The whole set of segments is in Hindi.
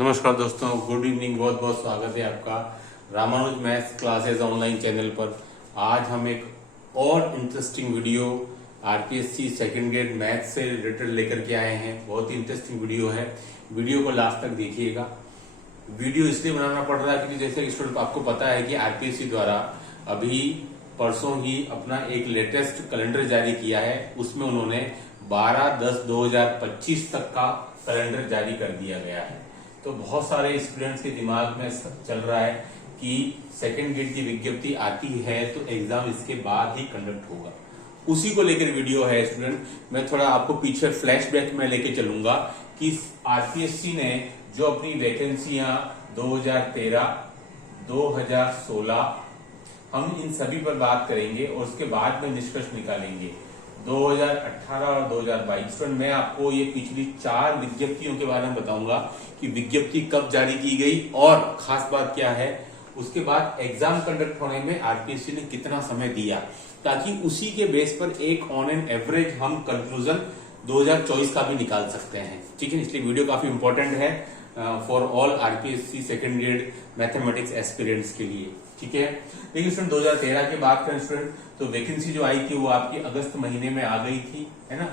नमस्कार दोस्तों, गुड इवनिंग। बहुत बहुत स्वागत है आपका Ramanuj maths classes online channel पर। आज हम एक और interesting video RPSC second grade maths से रिलेटेड लेकर के आए हैं। बहुत ही इंटरेस्टिंग वीडियो है, वीडियो को लास्ट तक देखिएगा। वीडियो इसलिए बनाना पड़ रहा है क्योंकि जैसे स्टूडेंट आपको पता है कि आरपीएससी द्वारा अभी परसों ही अपना एक लेटेस्ट कैलेंडर जारी किया है। उसमें उन्होंने 12/10/2025 तक का कैलेंडर जारी कर दिया गया है। तो बहुत सारे स्टूडेंट्स के दिमाग में चल रहा है कि सेकंड ग्रेड की विज्ञप्ति आती है तो एग्जाम इसके बाद ही कंडक्ट होगा। उसी को लेकर वीडियो है स्टूडेंट। मैं थोड़ा आपको पीछे फ्लैशबैक में लेके चलूंगा कि आरपीएससी ने जो अपनी वैकेंसियां 2013, 2016 हम इन सभी पर बात करेंगे और उसके बाद में निष्कर्ष निकालेंगे। 2018 और 2022 स्टूडेंट मैं आपको ये पिछली 4 विज्ञप्तियों के बारे में बताऊंगा कि विज्ञप्ति कब जारी की गई और खास बात क्या है। उसके बाद एग्जाम कंडक्ट होने में आरपीएससी ने कितना समय दिया, ताकि उसी के बेस पर एक ऑन एन एवरेज हम कंक्लूजन 2024 का भी निकाल सकते हैं। ठीक है, इसलिए वीडियो काफी इंपॉर्टेंट है for all RPSC second grade mathematics aspirants के लिए। ठीक है, देखिए स्टूडेंट 2013 की बात करें स्टूडेंट तो वैकेंसी जो आई थी वो आपकी अगस्त महीने में आ गई थी, है ना।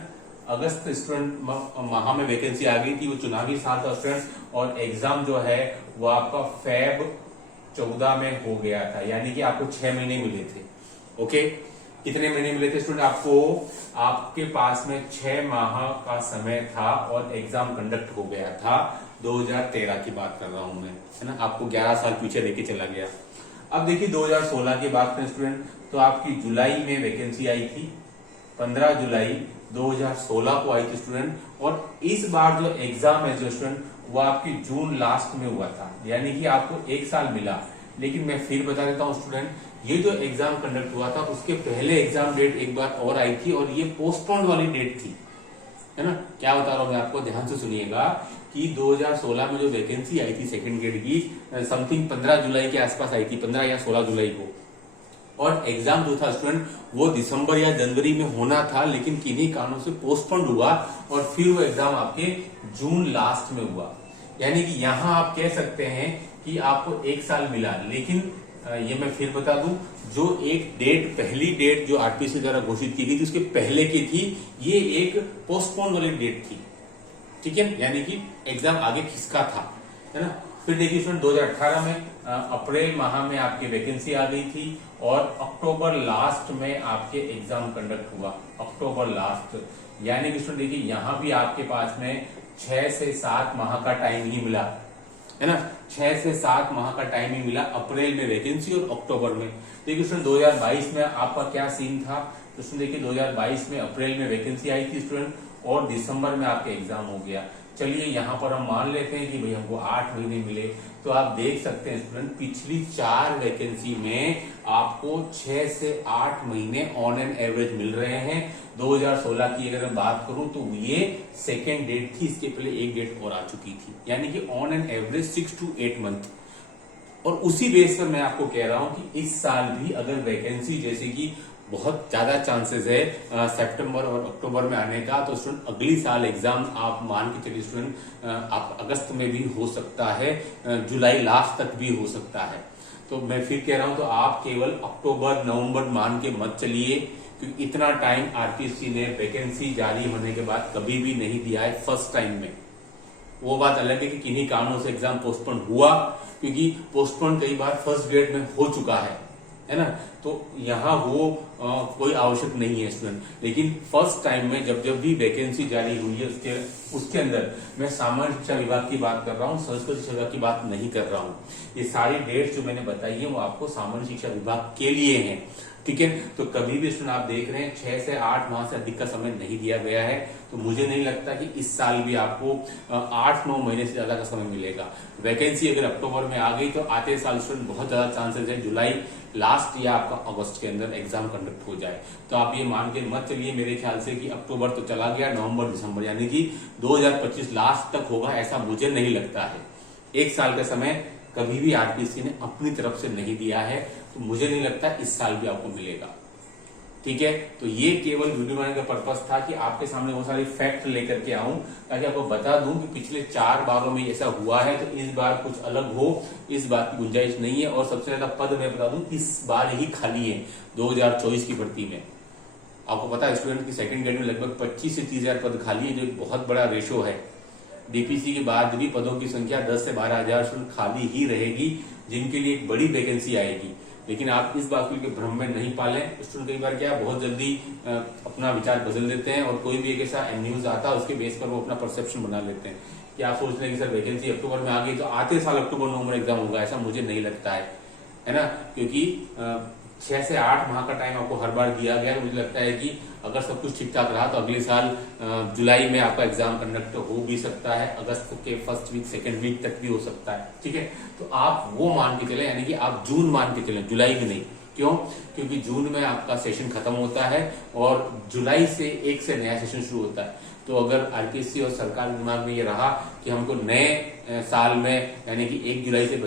अगस्त स्टूडेंट माह में वैकेंसी आ गई थी। वो चुनावी साल था स्टूडेंट और एग्जाम जो है वो आपका फेब 14 में हो गया था, यानी कि आपको 6 महीने मिले थे। ओके, कितने महीने मिले थे स्टूडेंट आपको? आपके पास में 6 माह का समय था और एग्जाम कंडक्ट हो गया था। 2013 की बात कर रहा हूं मैं, है ना। आपको 11 साल पीछे लेके चला गया। अब देखिए 2016 की बात करें स्टूडेंट तो आपकी जुलाई में वैकेंसी आई थी। 15 जुलाई 2016 को आई थी स्टूडेंट। और इस बार जो एग्जाम है जो स्टूडेंट वो आपकी जून लास्ट में हुआ था, यानी कि आपको 1 साल मिला। लेकिन मैं फिर बता देता हूं स्टूडेंट, ये जो एग्जाम कंडक्ट हुआ था उसके पहले एग्जाम डेट एक बार और आई थी और ये पोस्टपोन्ड वाली डेट थी, है ना। क्या बता रहा हूं मैं आपको, ध्यान से सुनिएगा कि 2016 में जो वैकेंसी आई थी सेकंड ग्रेड की समथिंग 15 जुलाई के आसपास आई थी, 15 या 16 जुलाई को। और एग्जाम जो था स्टूडेंट वो दिसंबर या जनवरी में होना था, लेकिन किन्हीं कारणों से पोस्टपोन्ड हुआ और फिर वो एग्जाम आपके जून लास्ट में हुआ। यानी कि यहां आप कह सकते हैं कि आपको 1 साल मिला। लेकिन ये मैं फिर बता दूं, जो एक डेट पहली डेट जो आरपीएससी द्वारा घोषित की गई थी उसके पहले की थी, ये एक पोस्टपोन वाली डेट थी। ठीक है, यानी कि एग्जाम आगे खिसका था, है ना। फिर देखिए स्टूडेंट 2018 में अप्रैल माह में आपकी वैकेंसी आ गई थी और अक्टूबर लास्ट में आपके एग्जाम कंडक्ट हुआ। अक्टूबर लास्ट, यानी कि स्टूडेंट देखिए यहां भी आपके पास में 6 से 7 माह का टाइम ही मिला, है ना। 6 से 7 माह का टाइम ही मिला, अप्रैल में वैकेंसी और अक्टूबर में। देखिए स्टूडेंट 2022 में आपका क्या सीन था, तो स्टूडेंट देखिए 2022 में अप्रैल में वैकेंसी आई थी स्टूडेंट और दिसंबर में आपके एग्जाम हो गया। चलिए यहां पर हम मान लेते हैं कि भाई हमको 8 महीने मिले। तो आप देख सकते हैं स्टूडेंट पिछली 4 वैकेंसी में आपको 6 से 8 महीने ऑन एन एवरेज मिल रहे हैं। 2016 की अगर मैं बात करूं तो ये सेकेंड डेट थी, इसके पहले एक डेट और आ चुकी थी, यानी कि on an average 6 to 8 month. और उसी बेस पर मैं आपको कह रहा हूं कि इस साल भी अगर वैकेंसी जैसे कि बहुत ज्यादा चांसेस है सितंबर और अक्टूबर में आने का, तो स्टूडेंट अगली साल एग्जाम आप मान के चलिए स्टूडेंट आप अगस्त में भी हो सकता है, जुलाई लास्ट तक भी हो सकता है। तो मैं फिर कह रहा हूं तो आप केवल अक्टूबर नवंबर मान के मत चलिए, क्योंकि इतना टाइम आरपीएससी ने वैकेंसी जारी होने के बाद कभी भी नहीं दिया है फर्स्ट टाइम में। वो बात अलग है कि किन्हीं कारणों से एग्जाम पोस्टपोन हुआ, क्योंकि पोस्टपोन कई बार फर्स्ट ग्रेड में हो चुका है ना। तो यहाँ वो कोई आवश्यक नहीं है स्टूडेंट। लेकिन फर्स्ट टाइम में जब भी वैकेंसी जारी हुई है उसके अंदर मैं सामान्य शिक्षा विभाग की बात कर रहा हूँ, संस्कृत शिक्षा विभाग की बात नहीं कर रहा हूँ। ये सारी डेट्स जो मैंने बताई है वो आपको सामान्य शिक्षा विभाग के लिए है। ठीक है, तो कभी भी स्टूडेंट आप देख रहे हैं 6 से 8 माह से अधिक का समय नहीं दिया गया है। तो मुझे नहीं लगता कि इस साल भी आपको 8-9 महीने से ज्यादा का समय मिलेगा। वैकेंसी अगर अक्टूबर में आ गई तो आते साल स्टूडेंट बहुत ज्यादा चांसेस है जुलाई लास्ट या आपका अगस्त के अंदर एग्जाम कंडक्ट हो जाए। तो आप ये मान के मत चलिए मेरे ख्याल से कि अक्टूबर तो चला गया, नवंबर दिसंबर यानी कि 2025 लास्ट तक होगा, ऐसा मुझे नहीं लगता है। 1 साल का समय कभी भी आरपीएससी ने अपनी तरफ से नहीं दिया है, तो मुझे नहीं लगता इस साल भी आपको मिलेगा। ठीक है। तो ये केवल वीडियो बनाने का पर्पस था कि आपके सामने वो सारी फैक्ट लेकर के आऊं, ताकि आपको बता दूं कि पिछले 4 बारों में ऐसा हुआ है, तो इस बार कुछ अलग हो, इस बात की गुंजाइश नहीं है। और सबसे ज्यादा पद मैं बता दूं इस बार ही खाली है 2024 की भर्ती में। आपको पता है स्टूडेंट की सेकंड ग्रेड में लगभग 25 से 30,000 पद खाली है, जो एक बहुत बड़ा रेशो है। डीपीसी के बाद भी पदों की संख्या 10 से 12,000 स्टूडेंट खाली ही रहेगी, जिनके लिए एक बड़ी वैकेंसी आएगी। लेकिन आप इस बात को भ्रम में नहीं पालें। स्टूडेंट कई बार क्या बहुत जल्दी अपना विचार बदल देते हैं, और कोई भी एक ऐसा न्यूज आता है उसके बेस पर वो अपना परसेप्शन बना लेते हैं कि आप सोच रहे हैं कि सर वैकेंसी अक्टूबर में आ गई तो आते साल अक्टूबर नवंबर एग्जाम होगा। ऐसा मुझे नहीं लगता है ना, क्योंकि 6 से 8 माह का टाइम आपको हर बार दिया गया है। मुझे लगता है कि अगर सब कुछ ठीक ठाक रहा तो अगले साल जुलाई में आपका एग्जाम कंडक्ट हो भी सकता है, अगस्त के फर्स्ट वीक सेकेंड वीक तक भी हो सकता है। ठीक है, तो आप वो मान के चले, यानी कि आप जून मान के चले, जुलाई में नहीं। क्यों? क्योंकि जून में आपका सेशन खत्म होता है और जुलाई से 1 से नया सेशन शुरू होता है। तो अगर आरपीएससी और सरकार के दिमाग में ये रहा कि हमको नए साल में यानी कि 1 जुलाई से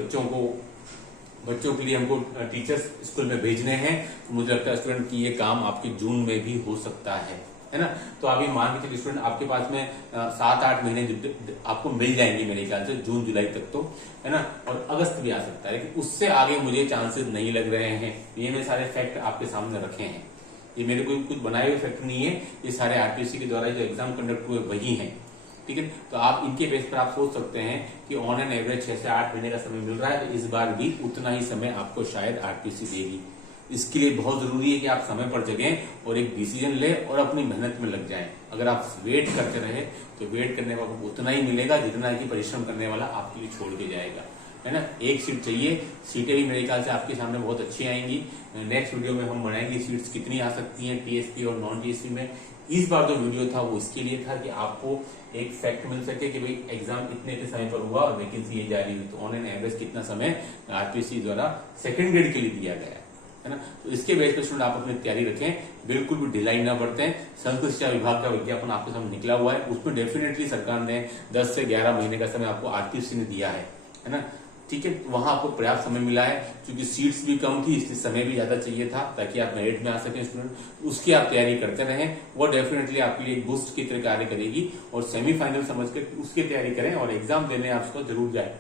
बच्चों के लिए हमको टीचर्स स्कूल में भेजने हैं, तो मुझे लगता है स्टूडेंट की ये काम आपके जून में भी हो सकता है ना। तो आप ये मान के चलिए स्टूडेंट आपके पास में 7-8 महीने आपको मिल जाएंगे मेरे ख्याल से, जून जुलाई तक तो, है ना। और अगस्त भी आ सकता है, लेकिन उससे आगे मुझे चांसेस नहीं लग रहे हैं। ये मैं सारे फैक्ट आपके सामने रखे हैं, ये मेरे कोई कुछ बनाए हुए फैक्ट नहीं है, ये सारे आरपीएससी के द्वारा जो एग्जाम कंडक्ट हुए वही हैं। ठीक है, तो आप इनके बेस पर आप सोच सकते हैं कि ऑन एन एवरेज 6 से 8 महीने का समय मिल रहा है, तो इस बार भी उतना ही समय आपको शायद आरपीएससी देगी। इसके लिए बहुत जरूरी है कि आप समय पर जगें और एक डिसीजन ले और अपनी मेहनत में लग जाएं। अगर आप वेट करते रहे तो वेट करने वाला उतना ही मिलेगा जितना कि परिश्रम करने वाला आपके लिए छोड़ के जाएगा, है ना। एक सीट चाहिए, सीटें भी मेरे ख्याल से आपके सामने बहुत अच्छी आएंगी। नेक्स्ट वीडियो में हम बनाएंगे सीट्स कितनी आ सकती हैं टीएसपी और नॉन टीएसपी में। इस बार जो वीडियो था वो इसके लिए था कि आपको एक फैक्ट मिल सके कि भाई एग्जाम इतने समय पर हुआ और वैकेंसी ये जारी हुई, तो ऑन एन एवरेज कितना समय आरपीएससी द्वारा सेकंड ग्रेड के लिए दिया गया है ना। तो इसके बेस पर स्टूडेंट आप अपनी तैयारी रखें, बिल्कुल भी ढिलाई ना बरतें। संस्कृत शिक्षा विभाग का विज्ञापन आपके सामने निकला हुआ है, उसमें डेफिनेटली सरकार ने 10 से 11 महीने का समय आपको आरपीएससी ने दिया है ना। ठीक है, वहां आपको पर्याप्त समय मिला है, क्योंकि सीट्स भी कम थी इसलिए समय भी ज्यादा चाहिए था ताकि आप मेरिट में आ सकें स्टूडेंट। उसकी आप तैयारी करते रहें, वो डेफिनेटली आपके लिए एक बूस्ट की तरह कार्य करेगी। और सेमीफाइनल समझकर उसकी तैयारी करें और एग्जाम देने आप उसको जरूर जाए।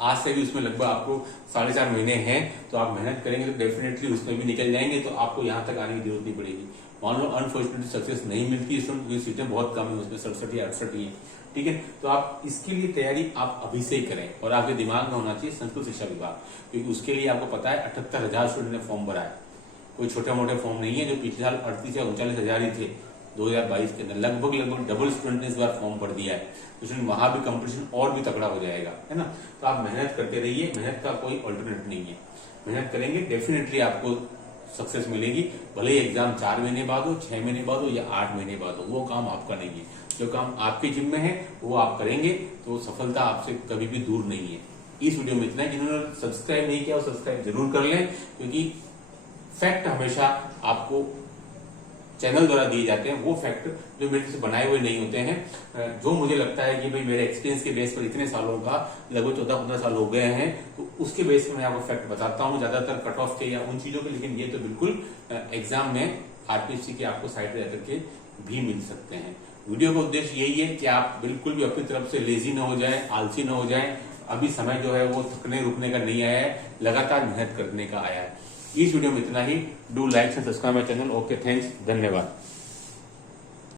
आज से भी उसमें लगभग आपको 4.5 महीने हैं, तो आप मेहनत करेंगे तो डेफिनेटली उसमें भी निकल जाएंगे, तो आपको यहाँ तक आने की जरूरत नहीं पड़ेगी। मान लो अनफॉर्चुनेटली सक्सेस नहीं मिलती क्योंकि सीटें बहुत कम है, उसमें 67 या 68 ही है। ठीक है, तो आप इसके लिए तैयारी आप अभी से ही करें और आपके दिमाग में होना चाहिए संस्कृत शिक्षा विभाग, क्योंकि उसके लिए आपको पता है 78,000 स्टूडेंट ने फॉर्म भरा है। कोई छोटे मोटे फॉर्म नहीं है, जो पिछले साल 38 या 39,000 ही थे 2022 के अंदर। लगभग डबल स्टूडेंट ने इस बार फॉर्म भर दिया है, तो वहां भी कंपटीशन और भी तगड़ा हो जाएगा, है ना। तो आप मेहनत करते रहिए, मेहनत का कोई ऑल्टरनेट नहीं है। मेहनत करेंगे डेफिनेटली आपको सक्सेस मिलेगी, भले ही एग्जाम 4 महीने बाद हो, 6 महीने बाद हो या 8 महीने बाद हो, वो काम आपका नहीं है। जो काम आपके जिम्मे है वो आप करेंगे तो सफलता आपसे कभी भी दूर नहीं है। इस वीडियो में इतना है, जिन्होंने सब्सक्राइब नहीं किया वो सब्सक्राइब जरूर कर लें, क्योंकि फैक्ट हमेशा आपको चैनल द्वारा दिए जाते हैं, वो फैक्ट जो मेरे से बनाए हुए नहीं होते हैं। जो मुझे लगता है कि भाई मेरे एक्सपीरियंस के बेस पर इतने सालों का, लगभग 14-15 साल हो गए हैं, तो उसके बेस पर मैं आपको फैक्ट बताता हूँ, ज्यादातर कट ऑफ के या उन चीजों के। लेकिन ये तो बिल्कुल एग्जाम में आरपीएससी की आपको साइट पर जाकर के भी मिल सकते हैं। वीडियो का उद्देश्य यही है कि आप बिल्कुल भी अपनी तरफ से लेजी न हो जाए, आलसी न हो जाए। अभी समय जो है वो थकने रुकने का नहीं आया है, लगातार मेहनत करने का आया है। इस वीडियो में इतना ही। Do like and subscribe my channel. Okay, thanks, धन्यवाद।